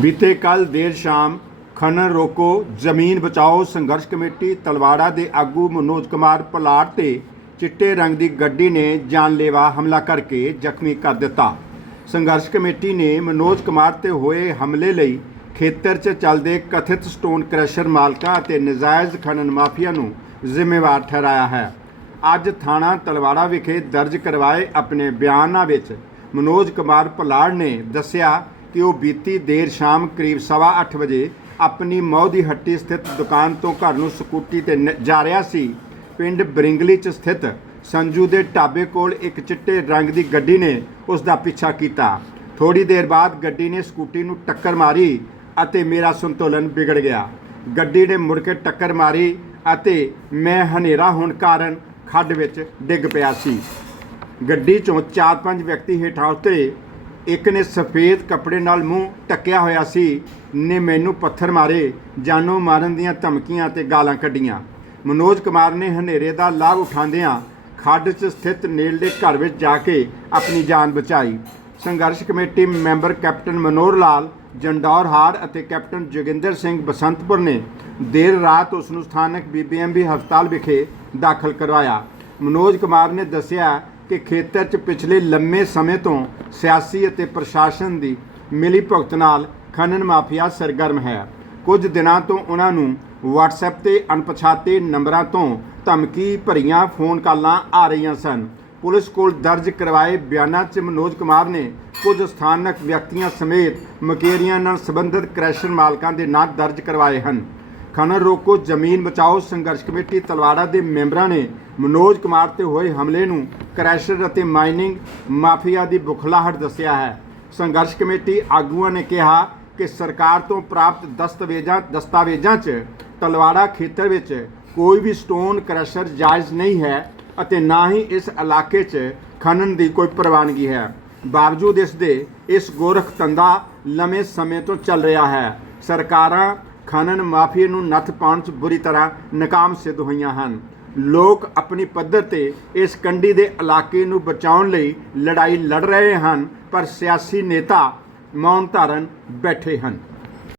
ਬੀਤੇ ਕੱਲ ਦੇਰ ਸ਼ਾਮ ਖਨਨ ਰੋਕੋ ਜ਼ਮੀਨ ਬਚਾਓ ਸੰਘਰਸ਼ ਕਮੇਟੀ ਤਲਵਾੜਾ ਦੇ ਆਗੂ ਮਨੋਜ ਕੁਮਾਰ ਪਲਾਟ ਤੇ ਚਿੱਟੇ ਰੰਗ ਦੀ ਗੱਡੀ ਨੇ ਜਾਨਲੇਵਾ ਹਮਲਾ ਕਰਕੇ ਜ਼ਖਮੀ ਕਰ ਦਿੱਤਾ। ਸੰਘਰਸ਼ ਕਮੇਟੀ ਨੇ ਮਨੋਜ ਕੁਮਾਰ ਤੇ ਹੋਏ ਹਮਲੇ ਲਈ ਖੇਤਰ 'ਚ ਚੱਲਦੇ ਕਥਿਤ ਸਟੋਨ ਕ੍ਰਸ਼ਰ ਮਾਲਕਾਂ ਅਤੇ ਨਜਾਇਜ਼ ਖਨਨ ਮਾਫੀਆ ਨੂੰ ਜ਼ਿੰਮੇਵਾਰ ਠਹਿਰਾਇਆ ਹੈ। ਅੱਜ ਥਾਣਾ ਤਲਵਾੜਾ ਵਿਖੇ ਦਰਜ ਕਰਵਾਏ ਆਪਣੇ ਬਿਆਨਾਂ ਵਿੱਚ ਮਨੋਜ ਕੁਮਾਰ ਪਲਾੜ ਨੇ ਦੱਸਿਆ ਕਿ ਉਹ ਬੀਤੀ ਦੇਰ ਸ਼ਾਮ ਕਰੀਬ 8:30 ਵਜੇ ਆਪਣੀ ਮੌਹ ਦੀ ਹੱਟੀ ਸਥਿਤ ਦੁਕਾਨ ਤੋਂ ਘਰ ਨੂੰ ਸਕੂਟੀ ਤੇ ਨ- ਜਾ ਰਿਹਾ ਸੀ। ਪਿੰਡ ਬਰਿੰਗਲੀ 'ਚ ਸਥਿਤ ਸੰਜੂ ਦੇ ਢਾਬੇ ਕੋਲ ਇੱਕ ਚਿੱਟੇ ਰੰਗ ਦੀ ਗੱਡੀ ਨੇ ਉਸ ਦਾ ਪਿੱਛਾ ਕੀਤਾ। ਥੋੜੀ ਦੇਰ ਬਾਅਦ ਗੱਡੀ ਨੇ ਸਕੂਟੀ ਨੂੰ ਟੱਕਰ ਮਾਰੀ ਅਤੇ ਮੇਰਾ ਸੰਤੁਲਨ ਵਿਗੜ ਗਿਆ। ਗੱਡੀ ਨੇ ਮੁੜ ਕੇ ਟੱਕਰ ਮਾਰੀ ਅਤੇ ਮੈਂ ਹਨੇਰਾ ਹੋਣ ਕਾਰਨ ਖੱਡ ਵਿੱਚ ਡਿੱਗ ਪਿਆ ਸੀ। ਗੱਡੀ ਚੋਂ ਚਾਰ ਪੰਜ ਵਿਅਕਤੀ ਹੇਠਾਂ ਉਤਰੇ ਇੱਕ ਨੇ ਸਫੇਦ ਕੱਪੜੇ ਨਾਲ ਮੂੰਹ ਢੱਕਿਆ ਹੋਇਆ ਸੀ, ਨੇ ਮੈਨੂੰ ਪੱਥਰ ਮਾਰੇ, ਜਾਨੋਂ ਮਾਰਨ ਦੀਆਂ ਧਮਕੀਆਂ ਤੇ ਗਾਲਾਂ ਕੱਢੀਆਂ। ਮਨੋਜ ਕੁਮਾਰ ਨੇ ਹਨੇਰੇ ਦਾ ਲਾਭ ਉਠਾਉਂਦਿਆਂ ਖੱਡ 'ਚ ਸਥਿਤ ਨੇੜਲੇ ਘਰ ਵਿੱਚ ਜਾ ਕੇ ਆਪਣੀ ਜਾਨ ਬਚਾਈ। ਸੰਘਰਸ਼ committee member captain Manohar Lal, Jandaur ਹਾੜ ਅਤੇ ਕੈਪਟਨ ਜੋਗਿੰਦਰ ਸਿੰਘ ਬਸੰਤਪੁਰ ਨੇ ਦੇਰ ਰਾਤ ਉਸ ਨੂੰ ਸਥਾਨਕ ਬੀਬੀਐਮਬੀ ਹਸਪਤਾਲ ਵਿਖੇ ਦਾਖਲ ਕਰਵਾਇਆ। ਮਨੋਜ ਕੁਮਾਰ ਨੇ ਦੱਸਿਆ ਕਿ ਖੇਤਰ 'ਚ ਪਿਛਲੇ ਲੰਮੇ ਸਮੇਂ ਤੋਂ ਸਿਆਸੀ ਅਤੇ ਪ੍ਰਸ਼ਾਸਨ ਦੀ ਮਿਲੀ ਭੁਗਤ ਨਾਲ ਖਨਨ ਮਾਫੀਆ ਸਰਗਰਮ ਹੈ। ਕੁਝ ਦਿਨਾਂ ਤੋਂ ਉਹਨਾਂ ਨੂੰ WhatsApp ਤੇ ਅਣਪਛਾਤੇ ਨੰਬਰਾਂ ਤੋਂ ਧਮਕੀ ਭਰੀਆਂ ਫੋਨ ਕਾਲਾਂ ਆ ਰਹੀਆਂ ਸਨ। ਪੁਲਿਸ ਕੋਲ ਦਰਜ ਕਰਵਾਏ ਬਿਆਨਾਂ 'ਚ ਮਨੋਜ ਕੁਮਾਰ ਨੇ ਕੁਝ ਸਥਾਨਕ ਵਿਅਕਤੀਆਂ ਸਮੇਤ ਮਕੇਰੀਆਂ ਨਾਲ ਸੰਬੰਧਿਤ ਕ੍ਰੈਸ਼ਰ ਮਾਲਕਾਂ ਦੇ ਨਾਂ ਦਰਜ ਕਰਵਾਏ ਹਨ। ਖਨਨ ਰੋਕੋ, ਜ਼ਮੀਨ ਬਚਾਓ ਸੰਘਰਸ਼ ਕਮੇਟੀ ਤਲਵਾੜਾ ਦੇ ਮੈਂਬਰਾਂ ਨੇ ਮਨੋਜ ਕੁਮਾਰ ਤੇ ਹੋਏ ਹਮਲੇ ਨੂੰ ਕ੍ਰੈਸ਼ਰ ਅਤੇ ਮਾਈਨਿੰਗ ਮਾਫੀਆ ਦੀ ਬੁਖਲਾਹਟ ਦੱਸਿਆ ਹੈ। ਸੰਘਰਸ਼ ਕਮੇਟੀ ਆਗੂਆਂ ਨੇ ਕਿਹਾ ਕਿ ਸਰਕਾਰ ਤੋਂ ਪ੍ਰਾਪਤ ਦਸਤਾਵੇਜ਼ਾਂ ਦਸਤਾਵੇਜ਼ਾਂ 'ਚ ਤਲਵਾੜਾ ਖੇਤਰ ਵਿੱਚ ਕੋਈ ਵੀ ਸਟੋਨ ਕ੍ਰਸ਼ਰ ਜਾਇਜ਼ ਨਹੀਂ ਹੈ ਅਤੇ ਨਾ ਹੀ ਇਸ ਇਲਾਕੇ 'ਚ ਖਨਨ ਦੀ ਕੋਈ ਪ੍ਰਵਾਨਗੀ ਹੈ। ਬਾਵਜੂਦ ਇਸ ਦੇ ਇਸ ਗੋਰਖ ਧੰਦਾ ਲੰਮੇ ਸਮੇਂ ਤੋਂ ਚੱਲ ਰਿਹਾ ਹੈ। ਸਰਕਾਰਾਂ ਖਨਨ ਮਾਫੀਏ ਨੂੰ ਨੱਥ ਪਾਉਣ 'ਚ ਬੁਰੀ ਤਰ੍ਹਾਂ ਨਾਕਾਮ ਸਿੱਧ ਹੋਈਆਂ ਹਨ। ਲੋਕ ਆਪਣੀ ਪੱਧਰ ਤੇ ਇਸ ਕੰਢੀ ਦੇ ਇਲਾਕੇ ਨੂੰ ਬਚਾਉਣ ਲਈ ਲੜਾਈ ਲੜ ਰਹੇ ਹਨ, ਪਰ ਸਿਆਸੀ ਨੇਤਾ ਮੌਨ ਧਾਰਨ ਬੈਠੇ ਹਨ।